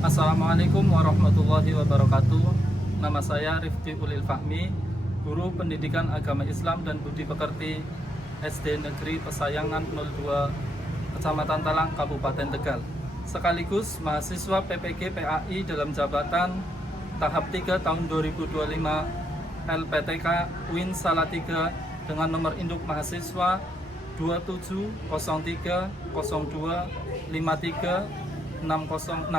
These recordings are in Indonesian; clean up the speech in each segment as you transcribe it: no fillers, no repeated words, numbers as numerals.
Assalamualaikum warahmatullahi wabarakatuh. Nama saya Rifti Ulil Fahmi, Guru Pendidikan Agama Islam dan Budi Pekerti SD Negeri Pesayangan 02 Kecamatan Talang, Kabupaten Tegal. Sekaligus mahasiswa PPG PAI dalam jabatan tahap 3 tahun 2025 LPTK UIN Salatiga dengan nomor induk mahasiswa 27030253 606.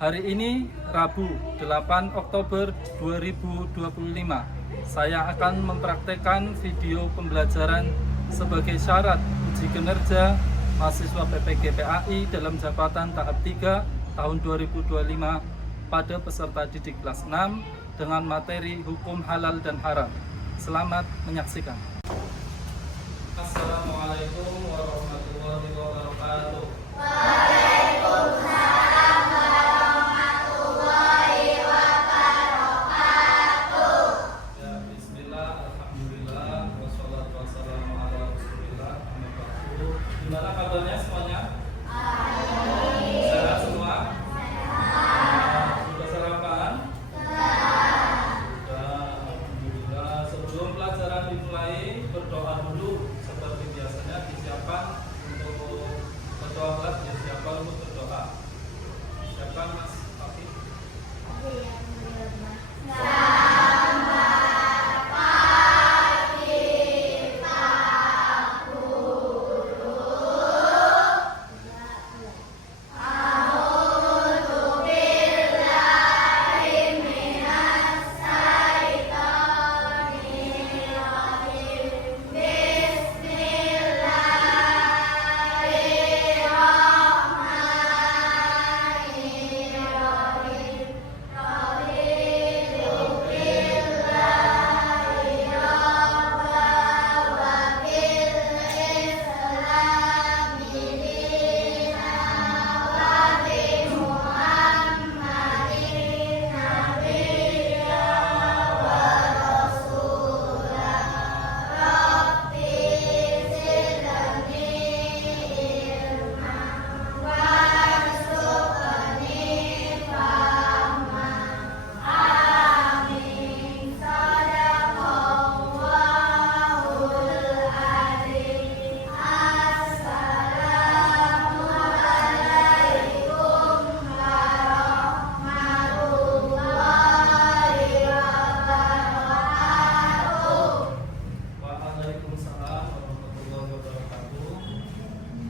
Hari ini Rabu 8 Oktober 2025 saya akan mempraktekkan video pembelajaran sebagai syarat uji kinerja mahasiswa PPG PAI dalam jabatan tahap 3 tahun 2025 pada peserta didik kelas 6 dengan materi hukum halal dan haram. Selamat menyaksikan. Assalamualaikum warahmatullahi wabarakatuh. Gimana kabarnya semuanya? Sehat semua? Sudah sarapan? Sudah, alhamdulillah. Sebelum pelajaran dimulai, berdoa dulu seperti biasanya. Disiapkan untuk ketua kelas, disiapkan untuk berdoa. Siapkan Mas Fakih.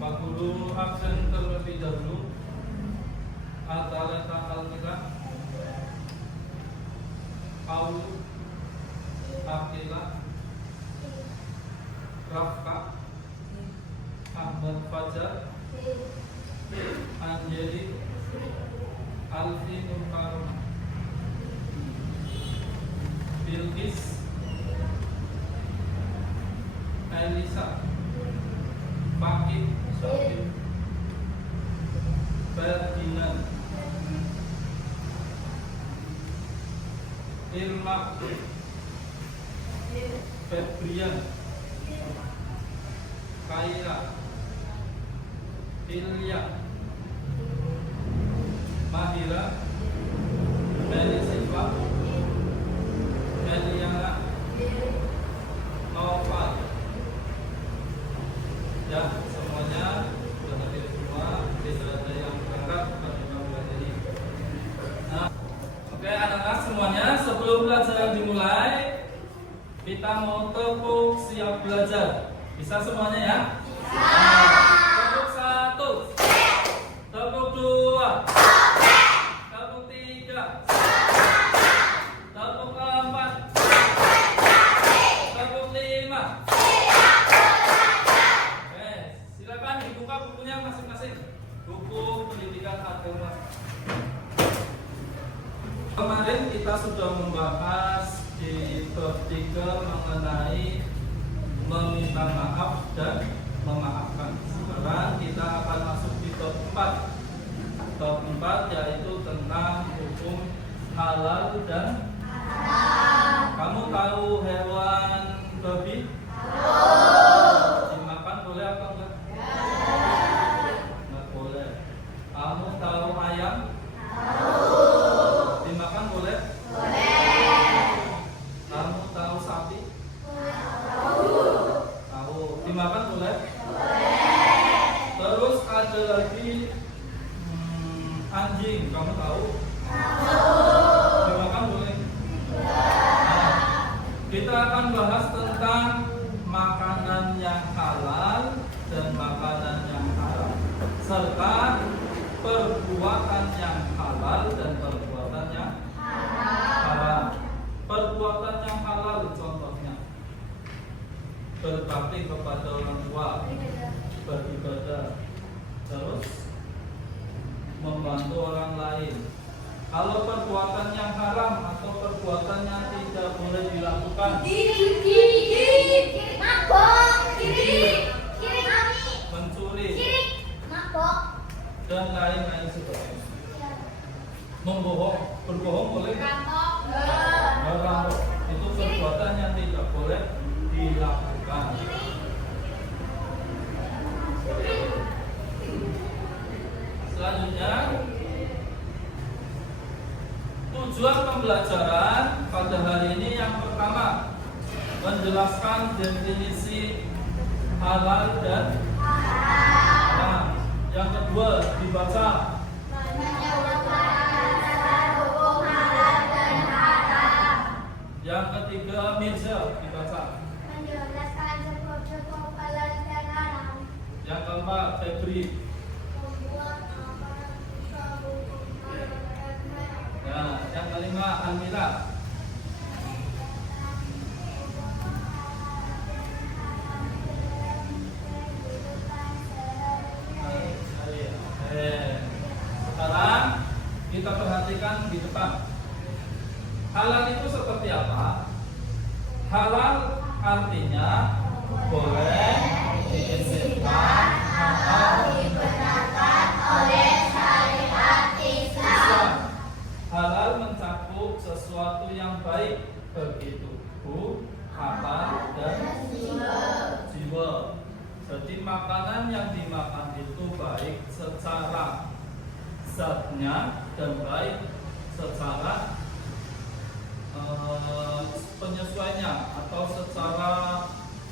Pak Guru absen terlebih dahulu. Ataleta Almira, Paul, Akila, Rafka, Ahmad Fajar, Anjeli, Alfi Nurkarma, Bilqis, Elisa, Fakih, Syafir, Ferdinand, Irma, Febrian, Kaira, Ilya, Mahira, Melisifa, Eliana, Noval. Ya, semuanya sudah hadir semua. Bisa ada yang berangkat pada pagi ini. Nah, oke anak-anak semuanya, sebelum pelajaran dimulai, kita mau tepuk siap belajar. Bisa semuanya ya? Tepuk 1, tepuk 2, tepuk 3, tepuk 4, tepuk 5. Silakan dibuka bukunya masing-masing. Buku pendidikan agama. Kemarin kita sudah membahas di bab 3 mengenai meminta maaf dan memaafkan. Sekarang kita akan masuk di bab 4. Bab 4 yaitu tentang hukum halal dan haram. Kamu tahu hewan babi? Dimakan boleh apa enggak? Enggak boleh. Kamu tahu ayam? Tahu. Dimakan boleh? Terus ada lagi anjing, kamu tahu? Dimakan boleh? Nah, kita akan bahas tentang makanan yang halal dan makanan yang haram, serta perbuatan yang halal dan perbuatan yang haram. Perbuatan yang halal contohnya berbakti kepada orang tua, beribadah, terus membantu orang lain. Kalau perbuatan yang haram atau perbuatan yang tidak boleh dilakukan, mencuri, dan lain-lain sebagainya. Membohong, berbohong boleh? Merampok, itu perbuatan yang tidak boleh dilakukan. Selanjutnya, tujuan pembelajaran pada hari ini yang pertama menjelaskan definisi halal dan haram. Yang kedua dibaca. Yang ketiga Mirza dibaca. Menjelaskan sebab-sebab halal dan haram. Yang keempat Febri. Ya, yang kelima Almira. Sekarang kita perhatikan di depan. Halal itu seperti apa? Halal artinya boleh diizinkan atau Dibenarkan oleh syariat Islam. halal mencakup sesuatu yang baik bagi tubuh, akal, dan jiwa. Jadi makanan yang dimakan itu baik secara zatnya dan baik secara penyesuaiannya atau secara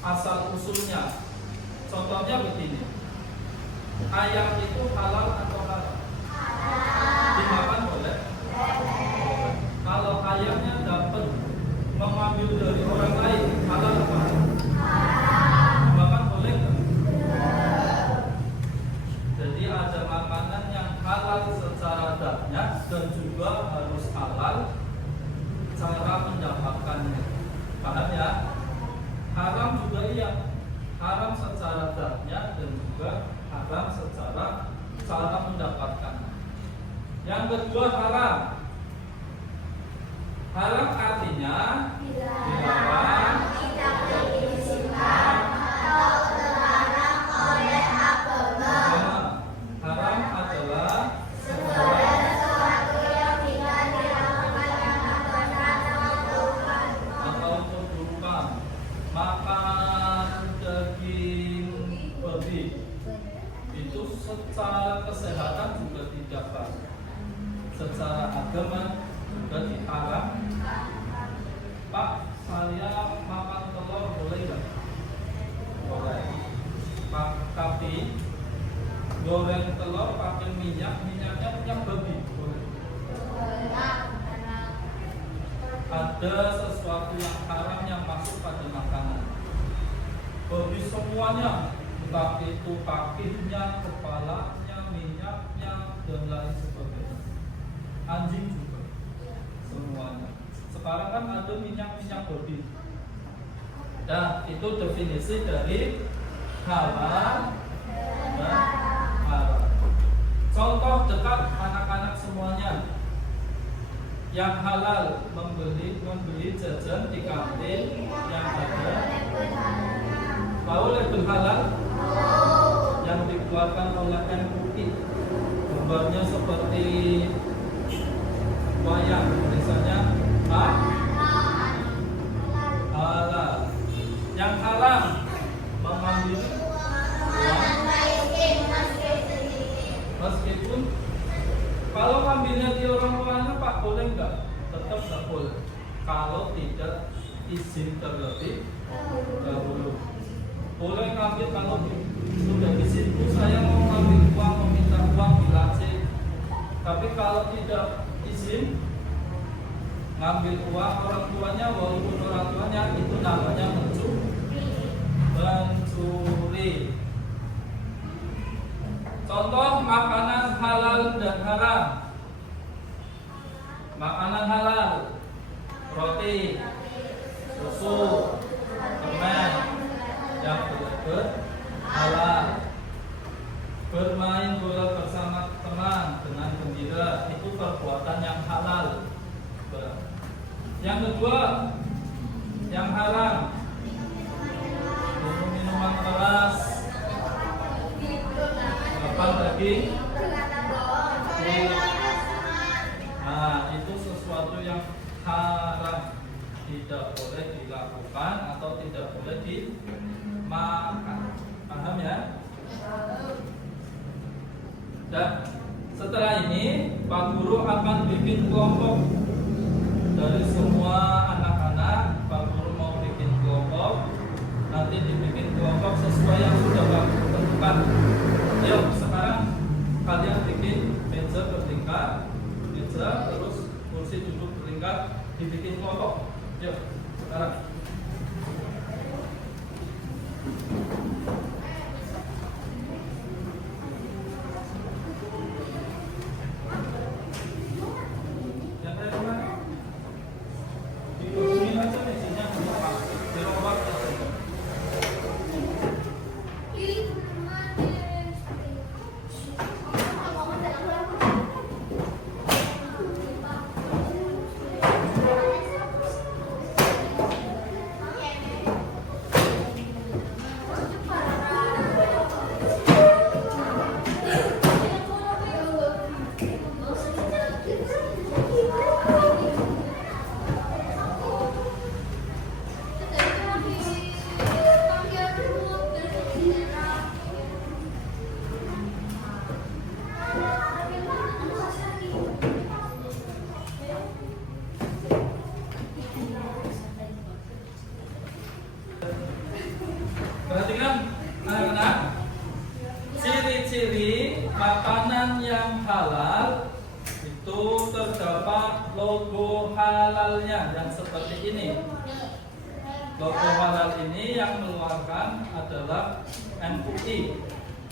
asal usulnya. Contohnya begini, ayam itu halal atau haram? Dimakan boleh? Kalau ayamnya dapat mengambil dari orang lain, halal apa? Dimakan boleh nggak? Jadi ada makanan yang halal secara zatnya dan juga harus halal cara mendapatkannya. Paham ya? Haram juga iya. Haram secara zatnya dan juga haram secara cara mendapatkannya. Yang kedua haram. Haram artinya dilarang, Tidak diizinkan atau terlarang oleh agama. Haram adalah Segala sesuatu yang tidak dilakukan dengan agama Tuhan. atau keburukan. Makan daging babi itu secara kesehatan juga tidak baik. Secara agama juga dilarang. Pak, saya makan telur boleh nggak? Boleh. Pak, tapi goreng telur pakai minyaknya minyak babi boleh. Ada sesuatu yang haram yang masuk pada makanan. Babi semuanya, entah itu kakinya, kepalanya, minyaknya, dan lain sebagainya. Anjing juga, semuanya. Sekarang kan ada minyak babi. Nah, itu definisi dari halal dan haram. Contoh dekat anak-anak semuanya. Yang halal membeli jajan di kantin yang ada. Tahu label halal? Yang dikeluarkan oleh MUI. Gambarnya seperti wayang, misalnya halal. Yang haram mengambil uang meskipun kalau ngambilnya di orang tuanya Pak boleh nggak? Tetap nggak boleh. Kalau tidak izin terlebih dahulu. boleh ngambil kalau sudah di situ saya mau ngambil uang, meminta uang dilansir. Tapi kalau tidak izin ngambil uang orang tuanya, walaupun orang tuanya, itu namanya mencuri. Contoh makanan halal dan haram. Makanan halal, roti, susu, permen yang halal. Bermain bola bersama teman dengan gembira, itu perbuatan yang halal. Yang kedua, yang haram, minum minuman keras, makan daging. Nah, itu sesuatu yang haram, tidak boleh dilakukan atau tidak boleh dimakan. Paham ya? Dan setelah ini Pak Guru akan bikin kelompok dari semua anak-anak. Pak Guru mau bikin kelompok, nanti dibikin kelompok sesuai yang sudah Pak Guru tentukan. Yuk, sekarang kalian bikin meja bertingkat, meja terus kursi duduk bertingkat, dibikin kelompok. Yuk, sekarang. Perhatikan anak-anak, ciri-ciri makanan yang halal itu terdapat logo halalnya yang seperti ini. Logo halal ini yang mengeluarkan adalah MUI,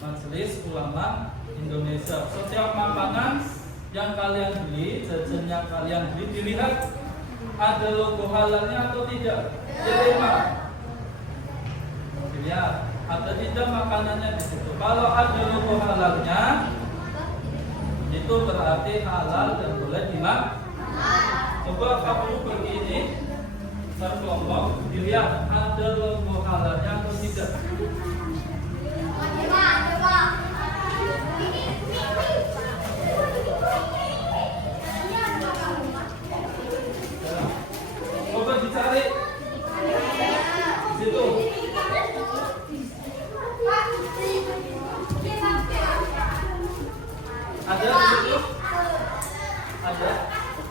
Majelis Ulama Indonesia. Setiap makanan yang kalian beli, jajan yang kalian beli, dilihat ada logo halalnya atau tidak. Jadi ya, ada tidak makanannya di situ. Kalau ada logo halalnya, itu berarti halal dan boleh dimakan. Coba kamu begini, berkelompok, dilihat ada logo halalnya atau tidak. Coba dicari situ. Ada di situ? Ada.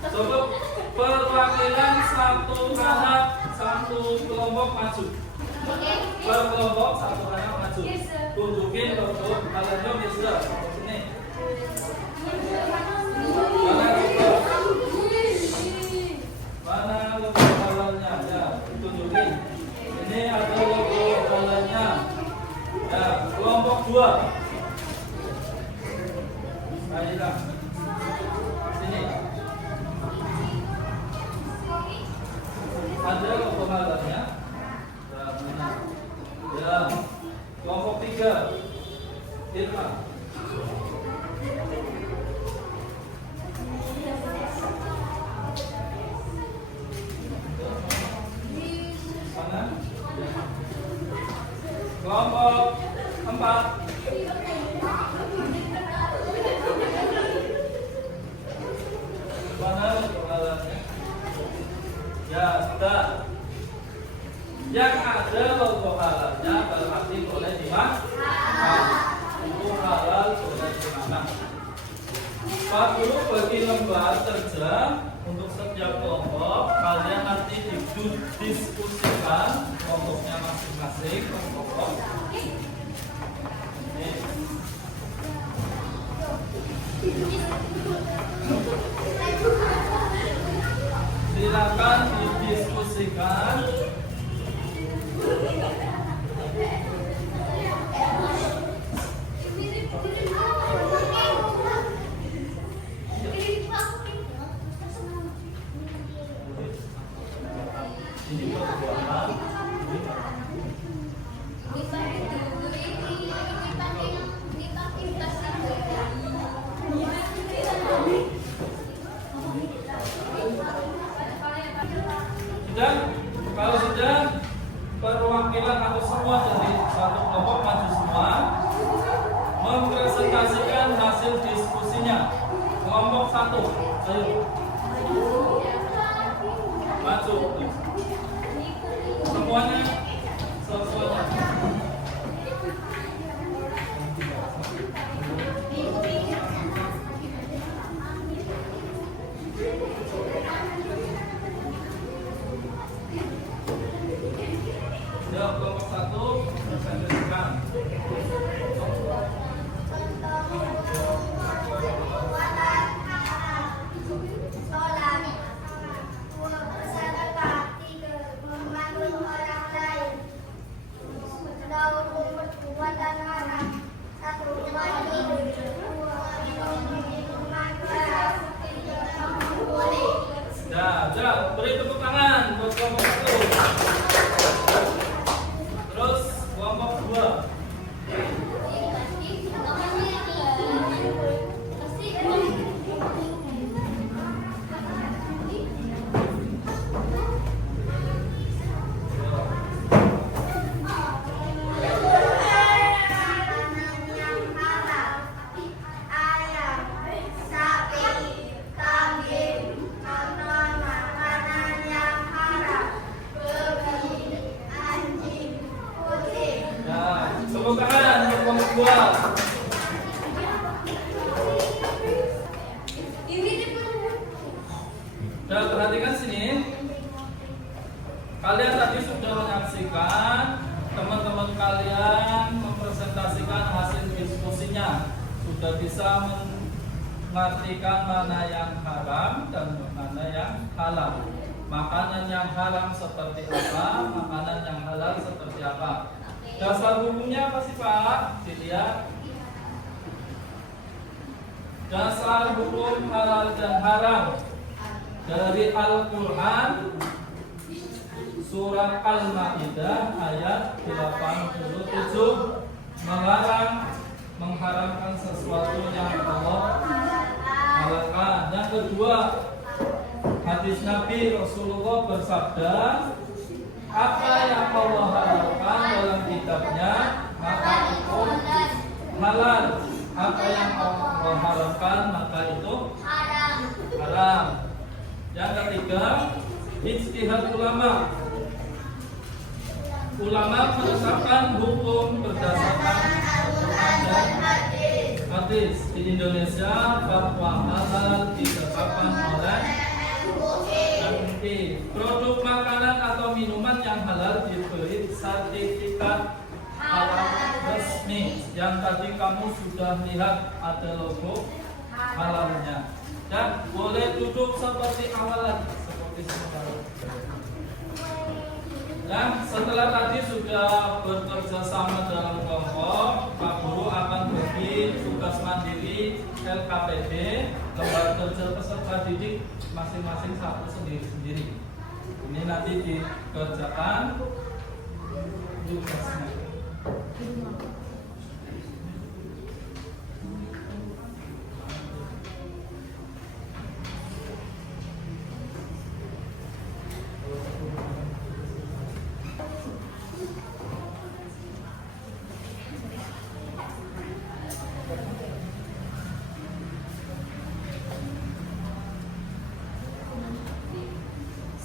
Coba perwakilan satu anak, satu kelompok maju. Per kelompok satu anak maju. Tunjukin logo halalnya di sebelah sini. Mana logo halalnya? Ya, tunjukin. Ini ada logo halalnya. Ya, kelompok 2. Ayolah, sini. Ada logo halalnya. Ya, kelompok 3. Irfan. Mana? Kelompok 4. Mana logo halalnya? Ya, sudah. Yang ada logo halalnya berarti boleh dimakan. Itu halal boleh dimakan. Pak Guru bagi lembar kerja untuk setiap kelompok. Kalian nanti didiskusikan kelompoknya masing-masing kelompok. Silakan didiskusikan. Ini perbuatan. Sudah, kalau sudah perwakilan atau semua dari satu kelompok maju semua mempresentasikan hasil diskusinya. Kelompok satu, ayo maju. Semuanya. Ya, kelompok satu presentasikan. Ya, beri tepuk tangan buat kelompok satu. Terus kelompok dua. Tepuk tangan untuk kelompok dua. Dan perhatikan sini. Kalian tadi sudah menyaksikan teman-teman kalian mempresentasikan hasil diskusinya. Sudah bisa mengartikan mana yang haram dan mana yang halal. Makanan yang haram seperti apa, makanan yang halal seperti apa. Dasar hukumnya apa sih Pak? Dilihat. Dasar hukum halal dan haram dari Al-Quran Surat Al-Ma'idah ayat 87 mengharamkan sesuatu yang Allah halalkan. Yang kedua, hadis Nabi Rasulullah bersabda, apa yang Allah halalkan dalam kitabnya maka itu halal, apa yang Allah haramkan maka itu haram. Yang ketiga, ijtihad ulama. Ulama menetapkan hukum berdasarkan Al-Quran dan hadis. Di Indonesia fatwa halal ditetapkan oleh MUI. Produk makanan atau minuman yang halal diberi sertifikat halal resmi. Yang tadi kamu sudah lihat ada logo halalnya. Dan boleh duduk seperti awal seperti sekarang. Nah, setelah tadi sudah bekerja sama dalam kelompok, Pak Guru akan bagi tugas mandiri LKPD, lembaga kerja peserta didik masing-masing satu sendiri-sendiri. Ini nanti dikerjakan tugasnya.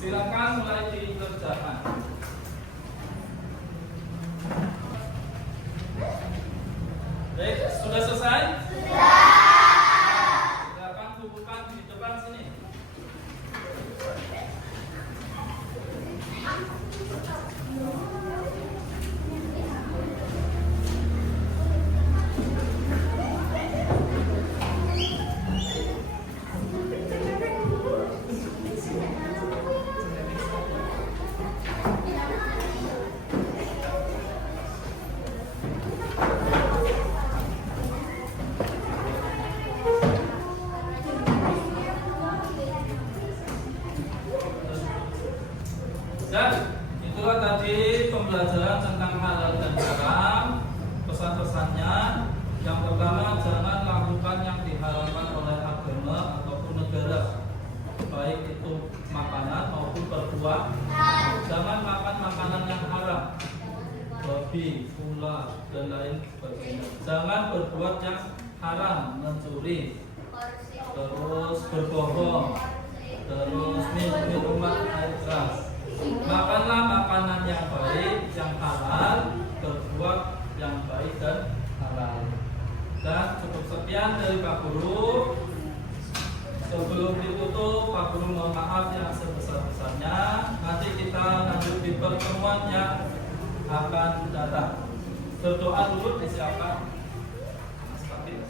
Silakan mulai dikerjakan. Baik, sudah selesai? Sudah. Silakan kumpulkan di depan sini. Jangan berbuat yang haram, mencuri, terus berbohong, terus minum minuman air keras. Makanlah makanan yang baik, yang halal, berbuat yang baik dan halal. Dan cukup sekian dari Pak Guru. Sebelum ditutup, Pak Guru mohon maaf yang sebesar-besarnya. Nanti kita lanjut di pertemuan yang akan datang. Berdoa dulu disiapkan. Mas Fakir.